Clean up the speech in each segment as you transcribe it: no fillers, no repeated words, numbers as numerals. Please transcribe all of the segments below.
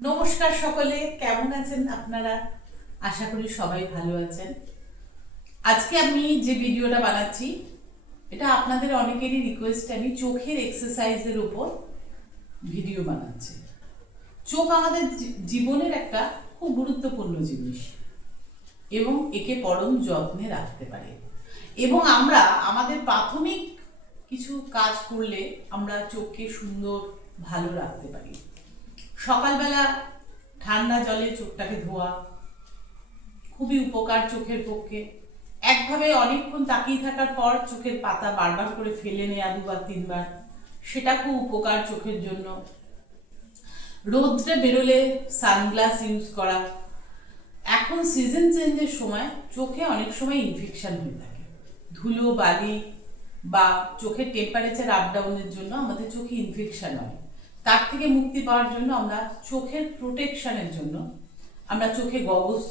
নমস্কার সকলে, কেমন আছেন আপনারা? আশা করি সবাই ভালো আছেন। আজকে আমি যে ভিডিওটা বানাচ্ছি এটা আপনাদের অনেকেরই রিকোয়েস্ট, আমি চোখের এক্সারসাইজের উপর ভিডিও বানাচ্ছি। চোখ আমাদের জীবনের একটা খুব গুরুত্বপূর্ণ জিনিস এবং একে পরম যত্নে রাখতে পারে, এবং আমরা আমাদের প্রাথমিক কিছু কাজ করলে আমরা চোখকে সুন্দর ভালো রাখতে পারি। সকালবেলা ঠান্ডা জলে চোখটাকে ধোয়া খুবই উপকার চোখের পক্ষে। একভাবে অনেকক্ষণ তাকিয়ে থাকার পর চোখের পাতা বারবার করে ফেলে নেওয়া দুবার তিনবার, সেটা খুব উপকার চোখের জন্য। রোদ্রে বেরোলে সানগ্লাস ইউজ করা। এখন সিজন চেঞ্জের সময় চোখে অনেক সময় ইনফেকশন হয়ে থাকে, ধুলো বালি বা চোখের টেম্পারেচার আপ ডাউনের জন্য আমাদের চোখে ইনফেকশন হয়। তার থেকে মুক্তি পাওয়ার জন্য আমরা চোখের প্রোটেকশনের জন্য আমরা চোখে গগলস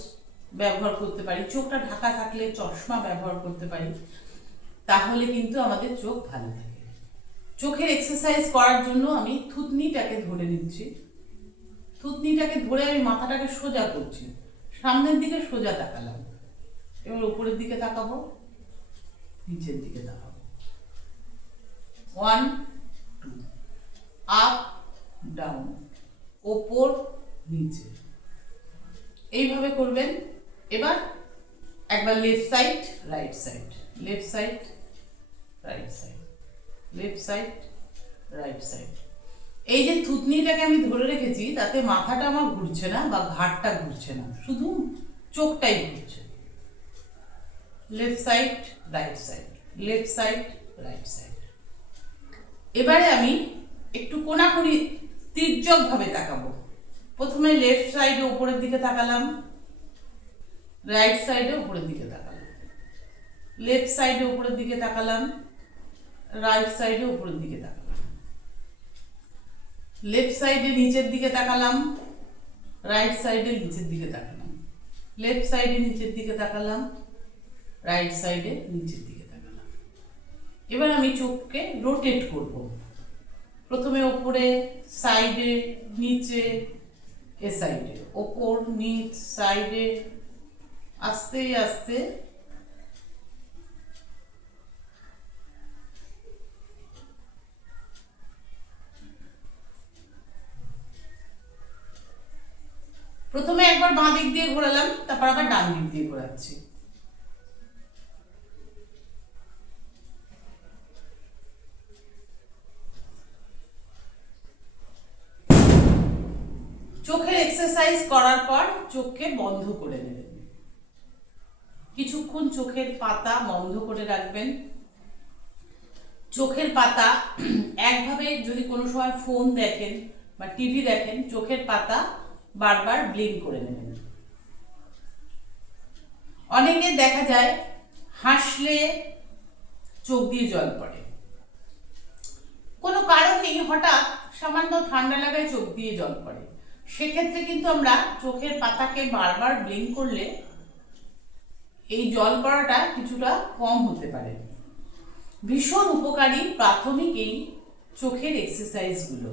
ব্যবহার করতে পারি, চোখটা ঢাকা থাকলে চশমা ব্যবহার করতে পারি, তাহলে কিন্তু আমাদের চোখ ভালো থাকে। চোখের এক্সারসাইজ করার জন্য আমি থুতনিটাকে ধরে নিচ্ছি। থুতনিটাকে ধরে আমি মাথাটাকে সোজা করছি, সামনের দিকে সোজা তাকালাম, এবার উপরের দিকে তাকাবো, নিচের দিকে তাকাবো। 1 2, আপ ডাউন, ওপর নিচে, এইভাবে করবেন। এবার একবার left side right side, left side right side, left side right side. এই যে থুতনিটাকে আমি ধরে রেখেছি তাতে মাথাটা আমার ঘুরছে না বা ঘাড়টা ঘুরছে না, শুধু চোখটাই ঘুরছে। Left side right side, left side right side. এবারে আমি একটু কোনাকুনি তির্যক ভাবে তাকাবো। প্রথমে লেফট সাইডে উপরের দিকে তাকালাম, রাইট সাইডে উপরের দিকে তাকালাম, লেফট সাইডে উপরের দিকে তাকালাম, রাইট সাইডে উপরের দিকে তাকালাম, লেফট সাইডে নিচের দিকে তাকালাম, রাইট সাইডে নিচের দিকে তাকালাম, লেফট সাইডে নিচের দিকে তাকালাম, রাইট সাইডে নিচের দিকে তাকালাম। এবার আমি চোখকে রোটেট করব। প্রথমে ওপরে, সাইডে, নিচে, এ সাইডে, ওপর নিচ সাইডে, আস্তে আস্তে প্রথমে একবার বাঁ দিক দিয়ে ঘোরালাম, তারপর আবার ডান দিক দিয়ে ঘোরাচ্ছি। চোখের এক্সারসাইজ করার পর চোখকে বন্ধ করে নেবেন। কিছুক্ষণ চোখের পাতা বন্ধ করে রাখবেন। চোখের পাতা একভাবে, যদি কোনো সময় ফোন দেখেন বা টিভি দেখেন, চোখের পাতা বারবার ব্লিঙ্ক করে নেবেন। অনেকে দেখা যায় হাসলে চোখ দিয়ে জল পড়ে, কোনো কারণ নেই, হঠাৎ সামান্য ঠান্ডা লাগায় চোখ দিয়ে জল পড়ে। সেক্ষেত্রে কিন্তু আমরা চোখের পাতাকে বারবার ব্লিঙ্ক করলে এই জল পড়াটা কিছুটা কম হতে পারে। ভীষণ উপকারী প্রাথমিক এই চোখের এক্সারসাইজগুলো।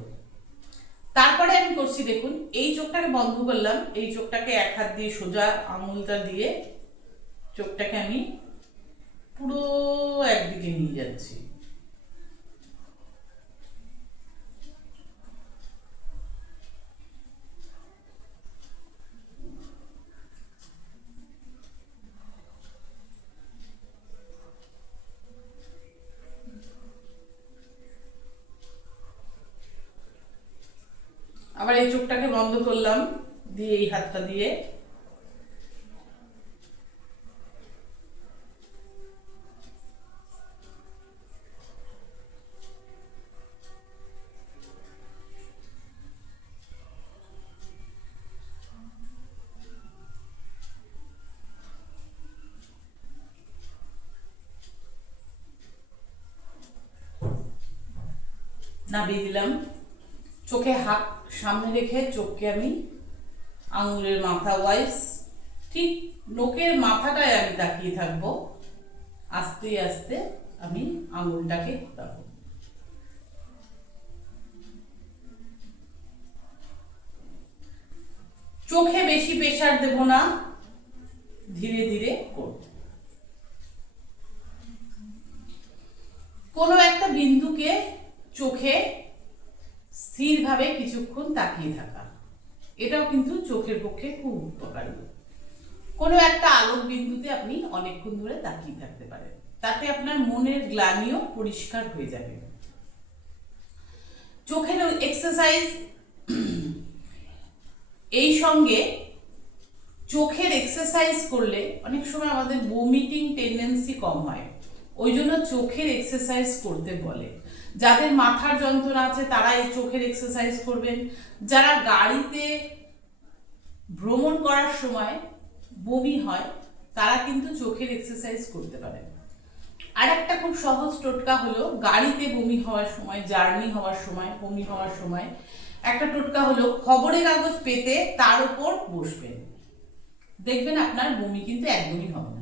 তারপরে আমি করছি, দেখুন, এই চোখটাকে বন্ধ করলাম, এই চোখটাকে এক হাত দিয়ে সোজা আঙুলটা দিয়ে চোখটাকে আমি পুরো একদিকে নিয়ে যাচ্ছি। আবার এই চোখটাকে বন্ধ করলাম, দিয়ে এই হাতটা দিয়ে নামিয়ে দিলাম। চোখে হাত সামনে রেখে চোখকে আমি আঙুলের মাথা ওয়াইজ ঠিক নোকের মাথাটায় আমি তাকিয়ে থাকবো। আস্তে আস্তে আমি আঙুলটাকে ঘোরাবো। চোখে বেশি প্রেসার দেব না, ধীরে ধীরে করব। কোনো একটা বিন্দুকে চোখে স্থিরভাবে কিছুক্ষণ তাকিয়ে থাকা, এটাও কিন্তু চোখের পক্ষে খুব উপকারী। কোনো একটা আলোক বিন্দুতে আপনি অনেকক্ষণ ধরে তাকিয়ে থাকতে পারেন, তাতে আপনার মনের গ্লানিও পরিষ্কার হয়ে যাবে। চোখের এক্সারসাইজ, এই সঙ্গে চোখের এক্সারসাইজ করলে অনেক সময় আমাদের ভমিটিং টেন্ডেন্সি কম হয়, ওই জন্য চোখের এক্সারসাইজ করতে বলে। যাদের মাথার যন্ত্রণা আছে তারা এই চোখের এক্সারসাইজ করবেন। যারা গাড়িতে ভ্রমণ করার সময় বমি হয় তারা কিন্তু চোখের এক্সারসাইজ করতে পারেন। আর একটা খুব সহজ টোটকা হলো, গাড়িতে বমি হওয়ার সময়, জার্নি হওয়ার সময়, বমি হওয়ার সময় একটা টোটকা হলো খবরের কাগজ পেতে তার উপর বসবেন, দেখবেন আপনার বমি কিন্তু একদমই হবে না।